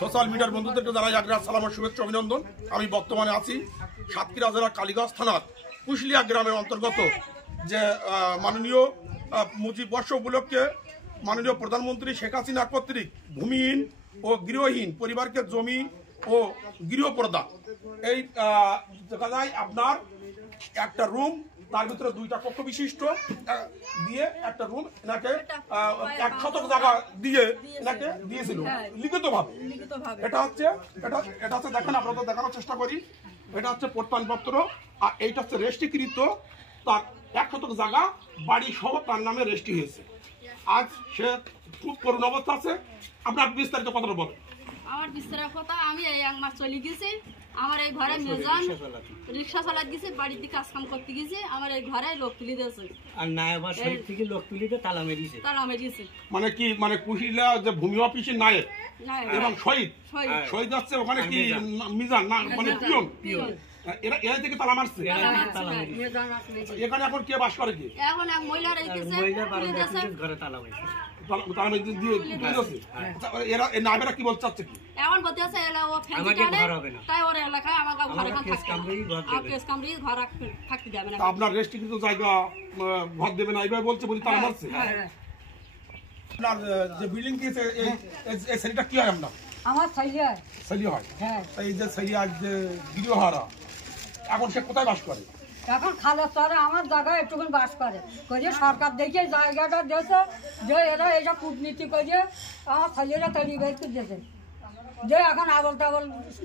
Social মিডিয়ার বন্ধুদেরকে জানাই আগ্রার সালাম ও শুভেচ্ছা অভিনন্দন। আমি বর্তমানে আছি সাতক্ষীরা জেলার কালীগঞ্জ থানার কুশলিয়া গ্রামের অন্তর্গত যে মাননীয় মুজিববর্ষ উপলক্ষে মাননীয় প্রধানমন্ত্রী শেখ হাসিনা কর্তৃক ভূমিহীন ও গৃহহীন পরিবারকে জমি ও গৃহপ্রদান এই জায়গায় আপনার একটা রুম, তার ভিতরে 2টা কক্ষ বিশিষ্ট দিয়ে একটা রুম এনাকে 1 শতক জায়গা দিয়ে এনাকে দিয়েছিল লিখিতভাবে। এটা হচ্ছে দেখেন, আপনাদের দেখানোর চেষ্টা করি। এটা হচ্ছে প্রত্যয়নপত্র, আর এইটা হচ্ছে রেজিস্ট্রিকৃত। তার 1 শতক জায়গা বাড়ি সহ তার নামে রেজিস্ট্রি হয়েছে। আজ সে খুব করুণ অবস্থা আছে। আপনার বিস্তারিত কথাটা বলেন। আমার বিস্তারিত কথা, আমি এই 1 মাস চলে গেছি। আমার এই ঘরে মেজান রিক্সা চালাতে গেছে, বাড়িতে কাজ কাম করতে গেছে। আমার এই ঘরে লোক তুলি দিয়েছে, আর নায়বার সাইড থেকে লোক তুলিতে তালা মেরিয়েছে। মানে কি, মানে কুশিলা যে ভূমি অফিসের নায়েব এবং শহীদ আছে ওখানে কি মিজান না, মানে পিয়ন, এরা থেকে তালা মারছে। এখানে এখন কে বাস করে? কি এখন এক মহিলা রইতেছে, ঘরে তালা মারছে। এরা নায়েবেরা কি বলতে চাচ্ছে? কি এখন বলতে আছে এলা ও ফ্যামিলি তাই ওর এলাকায় আমাকে ঘরে ঘর থাকতে দেবে না। আপনার রেস্ট্রিক্টেড জায়গা ঘর দেবে না এইভাবে বলছে, বলি তালা মারছে। আপনার যে বিল্ডিং কি এই সেলিটা কি হয়? আপনার আমার সেলি হয়। এই যে সেলি আজ যে গৃহহারা, এখন সে কোথায় বাস করে? এখন খালের চরে আমার জায়গায় একটুখানি বাস করে। সরকার দেখে জায়গাটা দিয়েছে যে এরা এইসব কূটনীতি করে আমার ছেলেরা তৈরি বের করে দিয়েছে। যে এখন আবল টাবল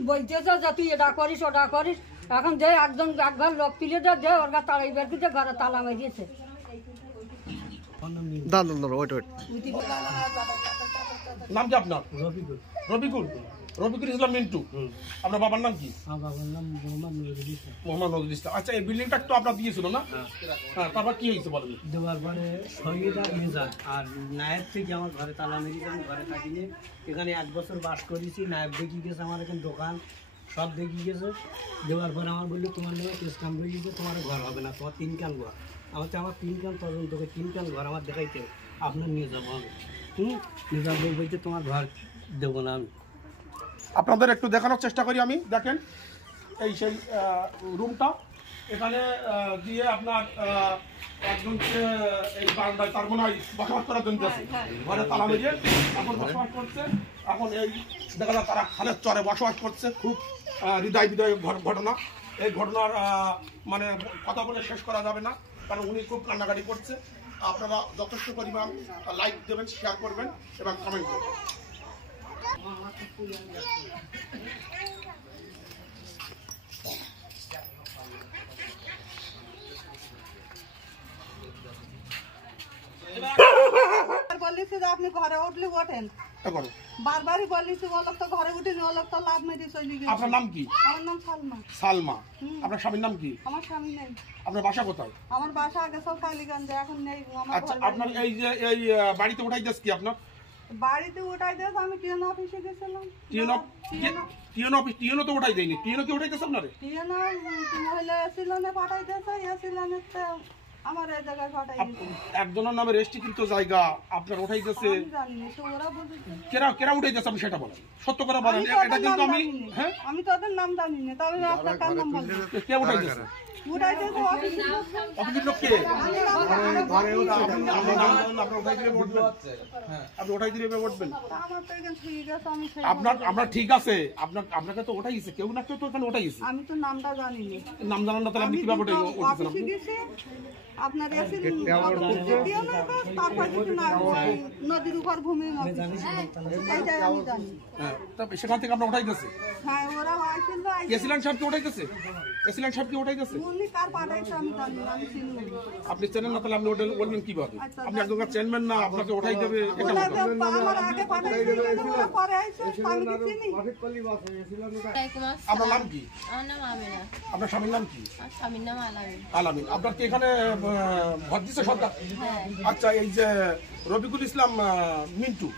বলতেছে যে তুই এটা করিস ওটা করিস। এখন যে একবার লোক তুলে যে ওর গা তাড়াই বের করে ঘরে তালা মেরিয়েছে। নাম কি আপনার? রফিকুল ইসলাম মিন্টু। আপনার বাবার নাম কি? মোহাম্মদ নজরুল ইসলাম। আচ্ছা, এই বিল্ডিংটা তো আপনার দিয়েছিল না? হ্যাঁ, তারপর কি হয়েছে বলেন? দেওয়ার পরে শহীদ আর মেজান আর নায়েব থেকে আমার ঘরে তালা মেরিয়েছে। আমি ঘরে থাকিনি, এখানে 1 বছর বাস করেছি। নায়েব দেখিয়ে গেছে আমার এখানে দোকান সব দেখিয়ে গেছে। দেওয়ার পরে আমার বললো তোমার নামে কেস কাম হয়ে গেছে, তোমার ঘর হবে না, তোমার 3 কান ঘর। আমার 3 কান তদন্তকে 3 কান ঘর আমার দেখাইতে আপনার নিয়ে যাবো আমি। মেজান বলছে তোমার ঘর দেবো না আমি। আপনাদের একটু দেখানোর চেষ্টা করি আমি। দেখেন এই সেই রুমটা, এখানে দিয়ে আপনার একজনকে এই বারান্দায় তার মনে হয় বসবাস করার জন্য আছে। ঘরে তালা মেরিয়ে এখন বসবাস করছে। এখন এই দেখা যায় তারা খালের চরে বসবাস করছে। খুব হৃদয় ঘটনা। এই ঘটনার মানে কথা বলে শেষ করা যাবে না, কারণ উনি খুব কান্নাকাটি করছে। আপনারা যথেষ্ট পরিমাণ লাইক দেবেন, শেয়ার করবেন এবং কমেন্ট করবেন। বলিস যে আপনি ঘরে উঠলে ওঠেন, বারবারই বলিস ও লোক তো ঘরে উঠেনি, ও লোক তো লাভ মেরে চলে গেছে। আপনার নাম কি? আমার নাম সালমা। সালমা। আপনার স্বামীর নাম কি? আমার স্বামী নেই। আপনার বাসা কোথায়? আমার বাসা আগে সব কালীগঞ্জে, এখন নেই। আচ্ছা, আপনার এই যে এই বাড়িতে উঠাই যাস কি? আপনার বাড়িতে উঠাই দিয়েছ? আমি টিএন অফিসে গেছিলাম। টিএনও তো উঠাই দেয়নি। টিএনও কি উঠাই দিয়েছে আপনারে? টিএন মহিলা এসিলনে পাঠাই দিয়েছে, এসিলনে আমার এই জায়গায় পাঠাই দিয়েছে। একজনের নামে রেজিস্ট্রিকৃত জায়গা আপনার উঠাই দিয়েছে। আমি জানি না, ওরা বুঝেছে। কেরা উঠাই দিয়েছে আপনি সেটা বলেন, সত্য করে বলেন। এটা কিন্তু আমি আমি তাদের নাম জানি না, তবে আপনার কার নাম বলবেন? কে উঠাই দিয়েছে? উঠাই দিয়েছে অফিসের লোক। অফিসের লোক কে? আপনি উঠাই দিলে বলবেন। আপনি উঠাই দিলে বলবেন। আমার তো এখানে ঠিক আছে, আমি আপনার ঠিক আছে। আপনাকে তো ওঠাই গেছে, কেউ না কেউ তো এখানে ওঠাই গেছে। আমি তো নামটা জানি না। নাম জানান না, তাহলে আপনি কিভাবে উঠেছেন? আপনার নদীর উপর ভূমি সেখান থেকে আপনার ওঠাই গেছে। হ্যাঁ, ওরা এসিলান সাহেব কি ওঠাই গেছে? এসিলান সাহেব কি ওঠাই গেছে? আপনি চেনেন না, তাহলে আপনি বলবেন কিভাবে? আপনি একজন চেনবেন না, আপনাকে ওঠাই দেবে। আপনার নাম কি? আপনার স্বামীর নাম কি? আলামিন। আপনার কি এখানে ভোট দিচ্ছে সরকার? আচ্ছা, এই যে রফিকুল ইসলাম মিন্টু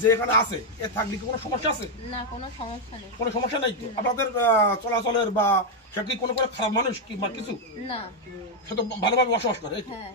যে এখানে আছে, এর থাকলে কি কোনো সমস্যা আছে? না, কোনো সমস্যা নেই। কোনো সমস্যা নাই তো? আপনাদের চলাচলের বা সে কি কোনো খারাপ মানুষ কি বা কিছু? না, সে তো ভালোভাবে বসবাস করে। হ্যাঁ।